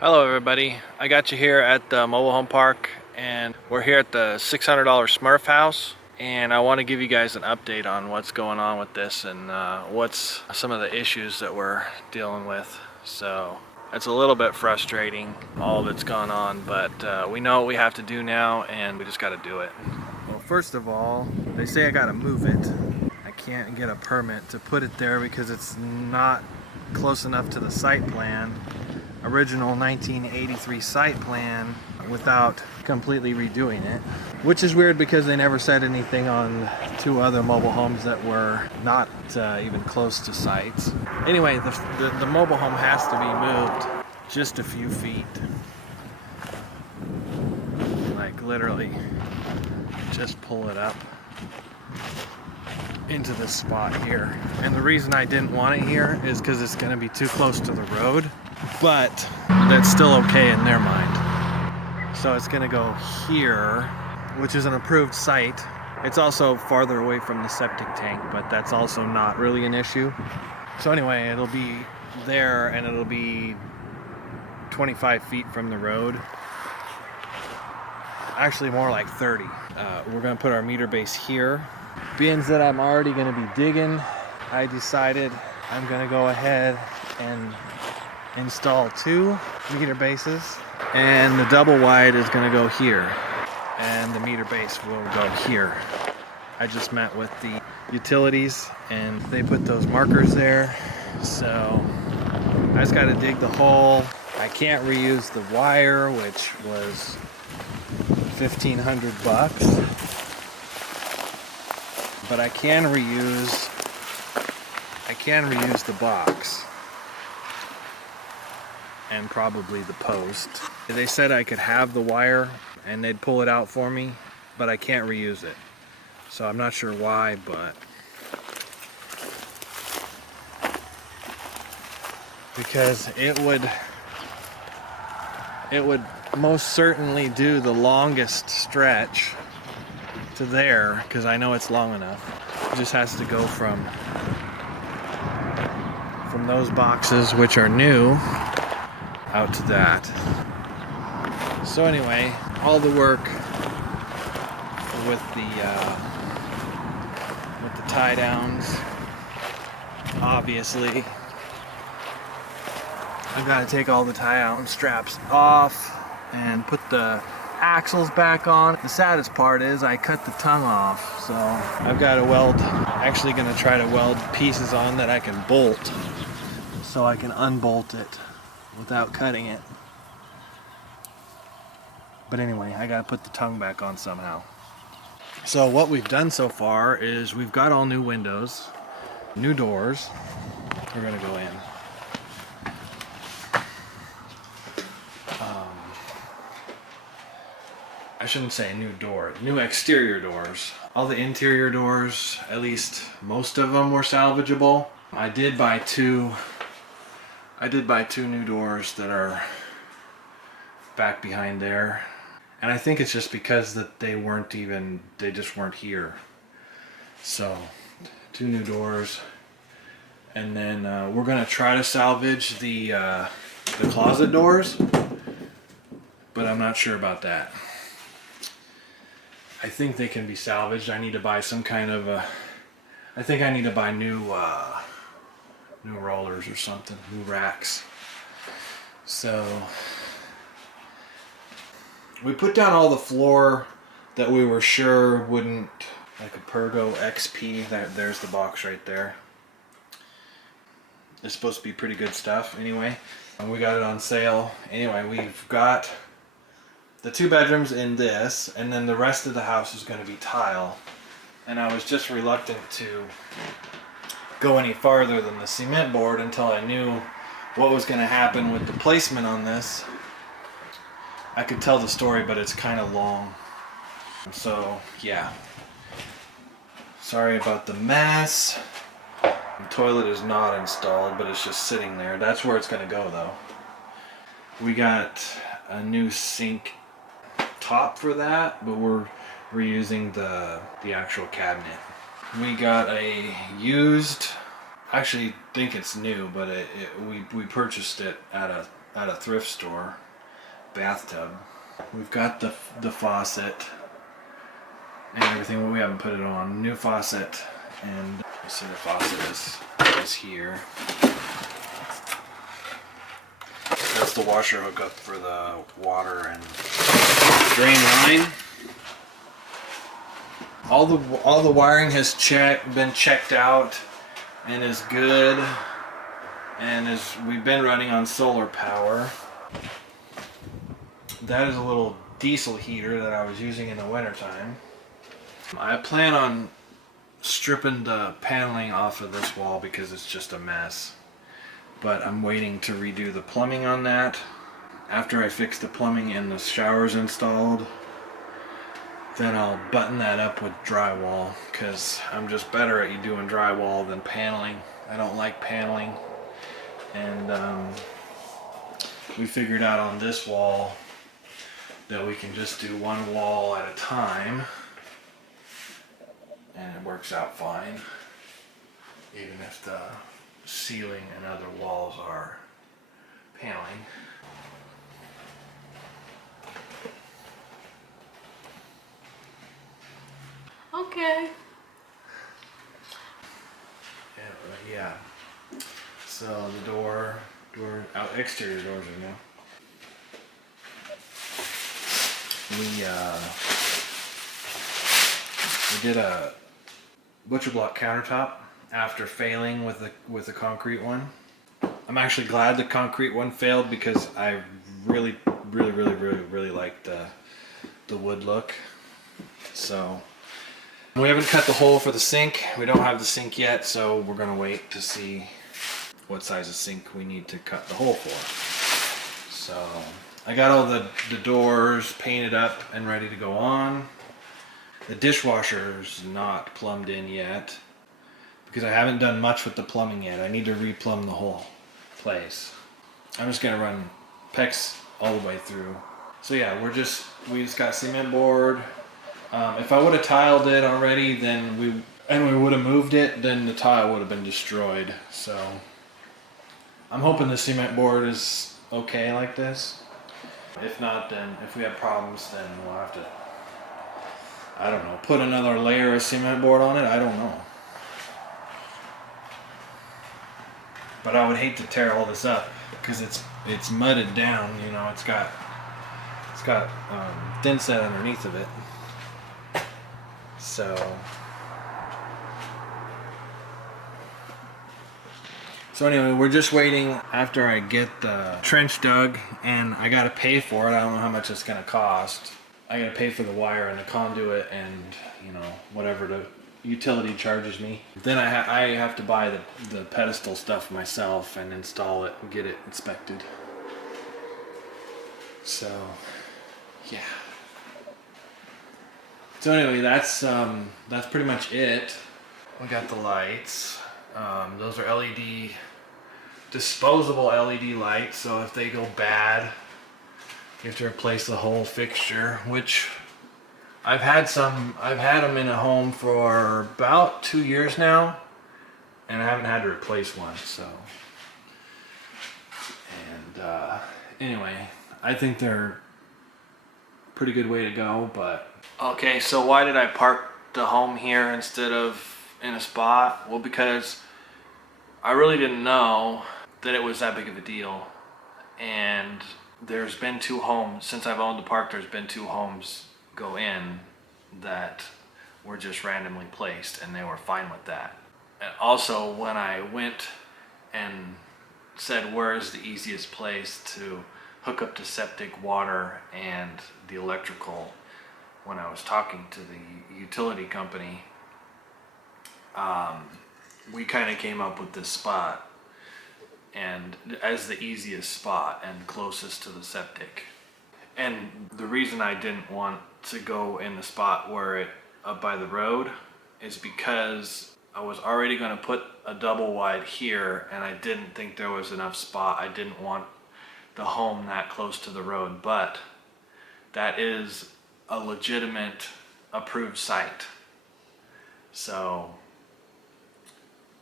Hello everybody, I got you here at the mobile home park and we're here at the $600 Smurf house, and I want to give you guys an update on what's going on with this and what's some of the issues that we're dealing with. So it's a little bit frustrating, all of it's gone on, but we know what we have to do now and we just got to do it. Well, first of all, they say I got to move it. I can't get a permit to put it there because it's not close enough to the site plan, original 1983 site plan, without completely redoing it, which is weird because they never said anything on two other mobile homes that were not even close to sites. Anyway, the mobile home has to be moved just a few feet, like literally just pull it up into this spot here. And the reason I didn't want it here is because it's going to be too close to the road, but that's still okay in their mind. So it's going to go here, which is an approved site. It's also farther away from the septic tank, but that's also not really an issue. So anyway, it'll be there and it'll be 25 feet from the road. Actually more like 30. We're going to put our meter base here. Being that I'm already going to be digging, I decided I'm going to go ahead and install 2 meter bases, and the double wide is going to go here and the meter base will go here. I just met with the utilities and they put those markers there, so I just got to dig the hole. I can't reuse the wire, which was $1,500, but I can reuse the box and probably the post. They said I could have the wire and they'd pull it out for me, but I can't reuse it. So I'm not sure why, but because it would most certainly do the longest stretch to there, because I know it's long enough. It just has to go from those boxes, which are new, out to that. So anyway, all the work with the tie downs, obviously I've got to take all the tie down straps off and put the axles back on. The saddest part is I cut the tongue off, so I've got to actually going to try to weld pieces on that I can bolt, so I can unbolt it without cutting it. But anyway, I gotta put the tongue back on somehow. So what we've done so far is we've got all new windows, new doors. We're gonna go in. I shouldn't say new door, new exterior doors. All the interior doors, at least most of them, were salvageable. I did buy two new doors that are back behind there. And I think it's just because that they just weren't here. So 2 new doors. And then we're gonna try to salvage the closet doors, but I'm not sure about that. I think they can be salvaged. I need to buy some kind of I think I need to buy new rollers or something, new racks. So we put down all the floor that we were sure wouldn't, like a Pergo XP. There's the box right there. It's supposed to be pretty good stuff anyway. And we got it on sale. Anyway, we've got the 2 bedrooms in this, and then the rest of the house is going to be tile. And I was just reluctant to go any farther than the cement board until I knew what was going to happen with the placement on this. I could tell the story, but it's kind of long. So, yeah. Sorry about the mess. The toilet is not installed, but it's just sitting there. That's where it's going to go, though. We got a new sink top for that, but we're reusing the actual cabinet. We got a used, I actually think it's new, but we purchased it at a at a thrift store bathtub. We've got the faucet and everything, but we haven't put it on. New faucet, and you see the faucet is here. That's the washer hookup for the water and drain line. All the wiring has been checked out and is good, and we've been running on solar power. That is a little diesel heater that I was using in the wintertime. I plan on stripping the paneling off of this wall because it's just a mess. But I'm waiting to redo the plumbing on that. After I fix the plumbing and the showers installed, then I'll button that up with drywall, because I'm just better at doing drywall than paneling. I don't like paneling. And we figured out on this wall that we can just do one wall at a time, and it works out fine, even if the ceiling and other walls are paneling. Okay. Yeah. So the exterior doors are new. We did a butcher block countertop after failing with the concrete one. I'm actually glad the concrete one failed, because I really like the wood look. So we haven't cut the hole for the sink. We don't have the sink yet, so we're gonna wait to see what size of sink we need to cut the hole for. So I got all the doors painted up and ready to go on. The dishwasher's not plumbed in yet, because I haven't done much with the plumbing yet. I need to replumb the whole place. I'm just gonna run PEX all the way through. So yeah, we just got cement board. If I would have tiled it already, then we would have moved it, then the tile would have been destroyed. So I'm hoping the cement board is okay like this. If not, then if we have problems, then we'll have to, I don't know, put another layer of cement board on it. I don't know. But I would hate to tear all this up, because it's mudded down. You know, it's got thin set underneath of it. So anyway, we're just waiting after I get the trench dug, and I gotta pay for it. I don't know how much it's gonna cost. I gotta pay for the wire and the conduit and, you know, whatever the utility charges me. Then I have to buy the pedestal stuff myself and install it and get it inspected. So yeah. So anyway, that's pretty much it. We got the lights. Those are LED, disposable LED lights. So if they go bad, you have to replace the whole fixture. Which I've had them in a home for about 2 years now, and I haven't had to replace one. So, and anyway, I think they're a pretty good way to go. But okay, so why did I park the home here instead of in a spot? Well, because I really didn't know that it was that big of a deal, and there's been 2 homes since I've owned the park. There's been 2 homes go in that were just randomly placed, and they were fine with that. And also, when I went and said where is the easiest place to hook up to septic, water, and the electrical, when I was talking to the utility company, we kind of came up with this spot and as the easiest spot and closest to the septic. And the reason I didn't want to go in the spot where it up by the road is because I was already going to put a double wide here, and I didn't think there was enough spot. I didn't want the home that close to the road, but that is a legitimate approved site. So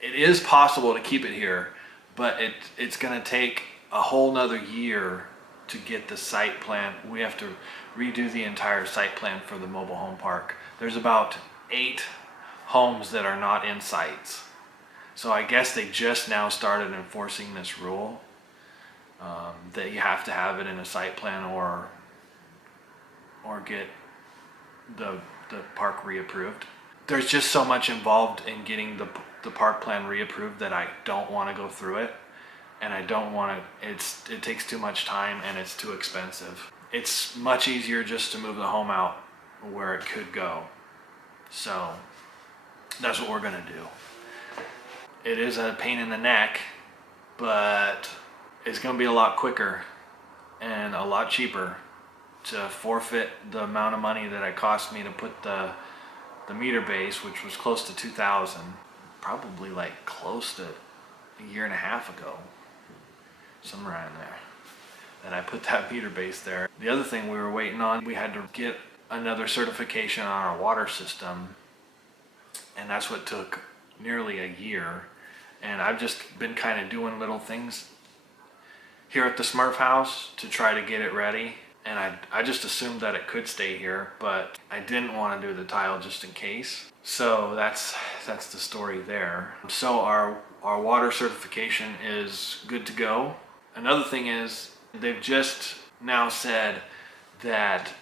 it is possible to keep it here, but it's going to take a whole nother year to get the site plan. We have to redo the entire site plan for the mobile home park. There's about 8 homes that are not in sites. So I guess they just now started enforcing this rule that you have to have it in a site plan or get the park reapproved. There's just so much involved in getting the park plan reapproved that I don't want to go through it, and I don't want to. It takes too much time and it's too expensive. It's much easier just to move the home out where it could go. So that's what we're gonna do. It is a pain in the neck, but it's gonna be a lot quicker and a lot cheaper to forfeit the amount of money that it cost me to put the meter base, which was close to $2,000, probably like close to a year and a half ago, somewhere around there, that I put that meter base there. The other thing we were waiting on, we had to get another certification on our water system, and that's what took nearly a year. And I've just been kind of doing little things here at the Smurf house to try to get it ready. And I just assumed that it could stay here, but I didn't want to do the tile just in case. So that's the story there. So our water certification is good to go. Another thing is they've just now said that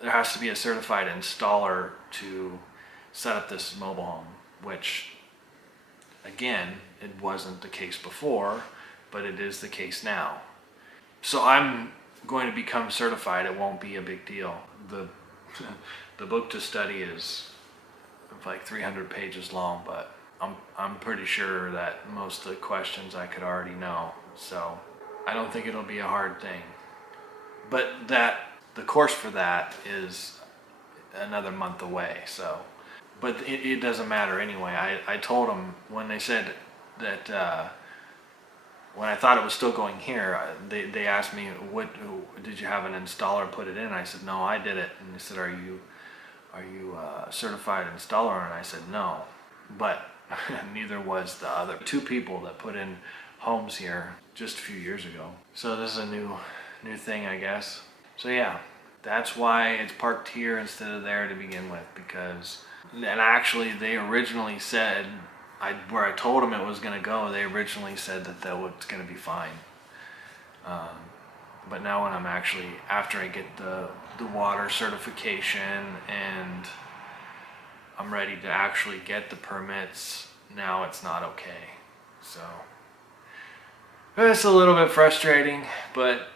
there has to be a certified installer to set up this mobile home, which again, it wasn't the case before, but it is the case now. So I'm going to become certified. It won't be a big deal. The book to study is like 300 pages long, but I'm pretty sure that most of the questions I could already know. So I don't think it'll be a hard thing. But the course for that is another month away. So, but it doesn't matter anyway. I told them when they said that. When I thought it was still going here, they asked me, did you have an installer put it in? I said, no, I did it. And they said, are you a certified installer? And I said, no. But neither was the other 2 people that put in homes here just a few years ago. So this is a new thing, I guess. So yeah, that's why it's parked here instead of there to begin with, because, and actually they originally said, where I told them it was going to go, they originally said that was going to be fine. But now when I'm actually, after I get the water certification and I'm ready to actually get the permits, now it's not okay. So it's a little bit frustrating, but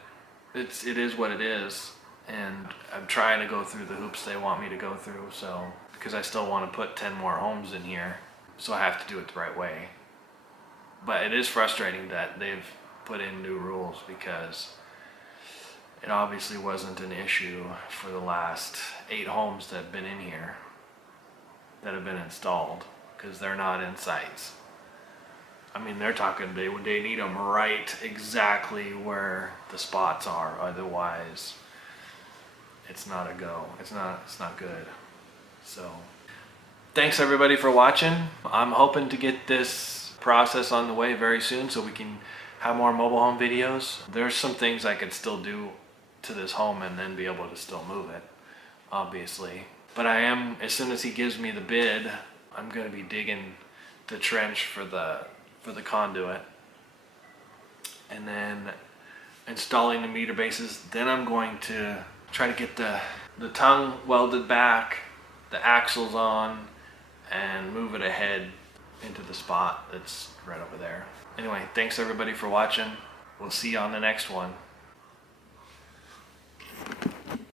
it is what it is. And I'm trying to go through the hoops they want me to go through, so, because I still want to put 10 more homes in here. So I have to do it the right way. But it is frustrating that they've put in new rules, because it obviously wasn't an issue for the last 8 homes that have been in here, that have been installed, because they're not in sites. I mean, they're talking, they need them right exactly where the spots are. Otherwise, it's not a go. It's not good. So thanks everybody for watching. I'm hoping to get this process on the way very soon so we can have more mobile home videos. There's some things I could still do to this home and then be able to still move it, obviously. But I am, as soon as he gives me the bid, I'm going to be digging the trench for the conduit and then installing the meter bases. Then I'm going to try to get the tongue welded back, the axles on, and move it ahead into the spot that's right over there. Anyway, thanks everybody for watching. We'll see you on the next one.